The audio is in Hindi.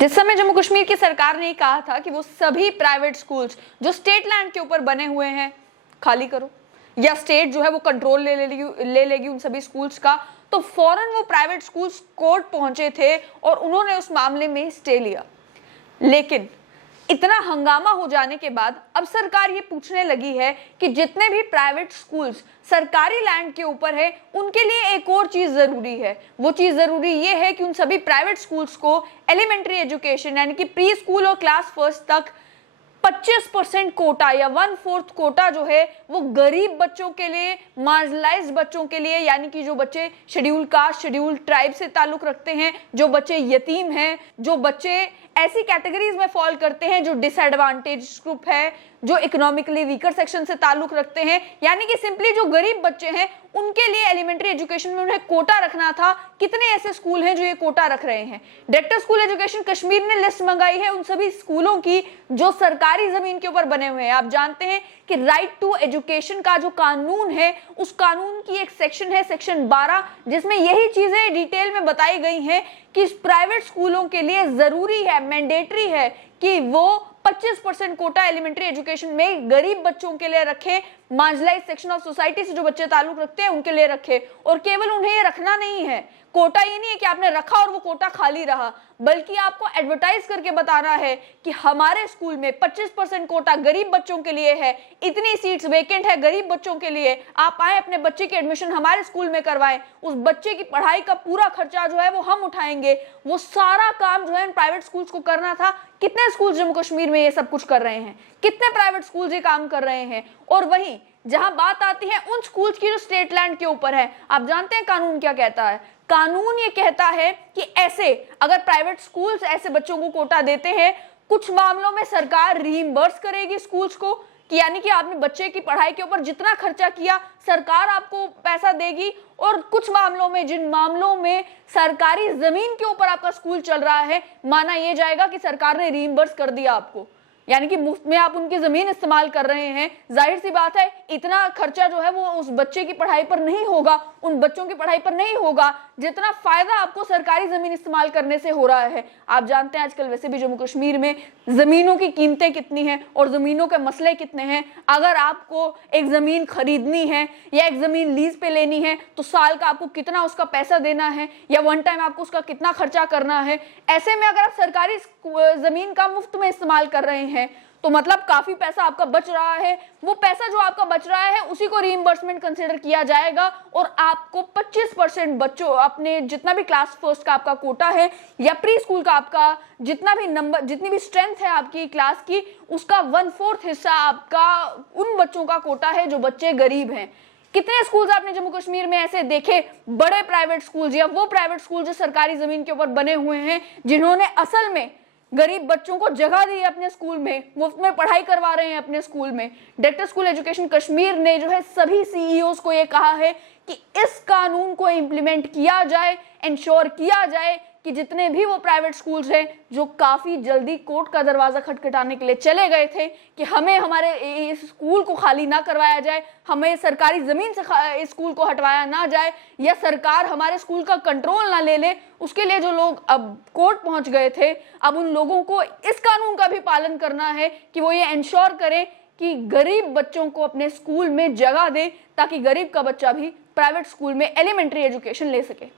जिस समय जम्मू कश्मीर की सरकार ने कहा था कि वो सभी प्राइवेट स्कूल्स जो स्टेट लैंड के ऊपर बने हुए हैं खाली करो, या स्टेट जो है वो कंट्रोल ले लेगी उन सभी स्कूल्स का, तो फौरन वो प्राइवेट स्कूल्स कोर्ट पहुंचे थे और उन्होंने उस मामले में स्टे लिया। लेकिन इतना हंगामा हो जाने के बाद अब सरकार ये पूछने लगी है कि जितने भी प्राइवेट स्कूल्स सरकारी लैंड के ऊपर है उनके लिए एक और चीज जरूरी है। वो चीज जरूरी ये है कि उन सभी प्राइवेट स्कूल्स को एलिमेंट्री एजुकेशन यानी कि प्री स्कूल और क्लास फर्स्ट तक 25% कोटा या 1/4 कोटा जो है वो गरीब बच्चों के लिए, मार्जिनलाइज्ड बच्चों के लिए, यानी कि जो बच्चे शेड्यूल कास्ट, शेड्यूल ट्राइब से ताल्लुक रखते हैं, जो बच्चे यतीम हैं, जो बच्चे ऐसी कैटेगरीज में फॉल करते हैं जो डिसएडवांटेज ग्रुप है, जो इकोनॉमिकली वीकर सेक्शन से ताल्लुक रखते हैं, यानी कि सिंपली जो गरीब बच्चे हैं उनके लिए एलिमेंट्री एजुकेशन में उन्हें कोटा रखना था। कितने ऐसे स्कूल हैं जो ये कोटा रख रहे हैं? डायरेक्टर स्कूल एजुकेशन कश्मीर ने लिस्ट मंगाई है उन सभी स्कूलों की जो सरकारी जमीन के ऊपर बने हुए हैं। आप जानते हैं कि राइट टू एजुकेशन का जो कानून है उस कानून की एक सेक्शन है, सेक्शन 12, जिसमें यही चीजें डिटेल में बताई गई हैं कि प्राइवेट स्कूलों के लिए जरूरी है, मैंडेटरी है कि वो 25% कोटा एलिमेंट्री एजुकेशन में गरीब बच्चों के लिए रखे, मार्जिनलाइज्ड सेक्शन ऑफ सोसाइटी से जो बच्चे ताल्लुक रखते हैं उनके लिए रखे। और केवल उन्हें ये रखना नहीं है, कोटा ये नहीं है कि आपने रखा और वो कोटा खाली रहा, बल्कि आपको एडवर्टाइज करके बताना है कि हमारे स्कूल में 25% कोटा गरीब बच्चों के लिए है, इतनी सीट्स वेकेंट है गरीब बच्चों के लिए, आप आए अपने बच्चे की एडमिशन हमारे स्कूल में करवाएं, उस बच्चे की पढ़ाई का पूरा खर्चा जो है वो हम उठाएंगे। वो सारा काम जो है प्राइवेट स्कूल्स को करना था। कितने स्कूल जम्मू कश्मीर में ये सब कुछ कर रहे हैं? कितने प्राइवेट स्कूल ये काम कर रहे हैं? और वहीं जहां बात आती है उन स्कूल्स की जो स्टेट लैंड के ऊपर है, आप जानते हैं कानून क्या कहता है? कानून ये कहता है कि ऐसे अगर प्राइवेट स्कूल्स ऐसे बच्चों को कोटा देते हैं, कुछ मामलों में सरकार रीइंबर्स करेगी स्कूल्स को, कि यानी कि आपने बच्चे की पढ़ाई के ऊपर जितना खर्चा किया सरकार आपको पैसा देगी। और कुछ मामलों में, जिन मामलों में सरकारी जमीन के ऊपर आपका स्कूल चल रहा है, माना यह जाएगा कि सरकार ने रीइंबर्स कर दिया आपको, यानी कि मुफ्त में आप उनकी जमीन इस्तेमाल कर रहे हैं। जाहिर सी बात है इतना खर्चा जो है वो उस बच्चे की पढ़ाई पर नहीं होगा, उन बच्चों की पढ़ाई पर नहीं होगा जितना फायदा आपको सरकारी जमीन इस्तेमाल करने से हो रहा है। आप जानते हैं आजकल वैसे भी जम्मू कश्मीर में जमीनों की कीमतें कितनी हैं और जमीनों के मसले कितने हैं। अगर आपको एक जमीन खरीदनी है या एक जमीन लीज पे लेनी है तो साल का आपको कितना उसका पैसा देना है या वन टाइम आपको उसका कितना खर्चा करना है। ऐसे में अगर आप सरकारी जमीन का मुफ्त में इस्तेमाल कर रहे हैं तो मतलब काफी पैसा आपका बच रहा है। वो पैसा जो आपका बच रहा है उसी को रीइंबर्समेंट कंसीडर किया जाएगा और आपको 25% बच्चों, अपने जितना भी क्लास फर्स्ट का आपका कोटा है या प्री स्कूल का आपका जितना भी नंबर, जितनी भी स्ट्रेंथ है आपकी क्लास की, उसका 1/4 हिस्सा आपका उन बच्चों का कोटा है जो बच्चे गरीब हैं। कितने स्कूल्स आपने जम्मू कश्मीर में ऐसे देखे, बड़े प्राइवेट स्कूल्स या वो प्राइवेट स्कूल जो सरकारी जमीन के ऊपर बने हुए हैं, जिन्होंने असल में गरीब बच्चों को जगह दी है अपने स्कूल में, मुफ्त में पढ़ाई करवा रहे हैं अपने स्कूल में। डायरेक्टर स्कूल एजुकेशन कश्मीर ने जो है सभी सीईओज को ये कहा है कि इस कानून को इम्प्लीमेंट किया जाए, इंश्योर किया जाए कि जितने भी वो प्राइवेट स्कूल्स हैं जो काफी जल्दी कोर्ट का दरवाजा खटखटाने के लिए चले गए थे कि हमें हमारे इस स्कूल को खाली ना करवाया जाए, हमें सरकारी जमीन से इस स्कूल को हटवाया ना जाए या सरकार हमारे स्कूल का कंट्रोल ना ले ले, उसके लिए जो लोग अब कोर्ट पहुंच गए थे, अब उन लोगों को इस कानून का भी पालन करना है कि वो ये इंश्योर करें कि गरीब बच्चों को अपने स्कूल में जगह दें ताकि गरीब का बच्चा भी प्राइवेट स्कूल में एलिमेंट्री एजुकेशन ले सके।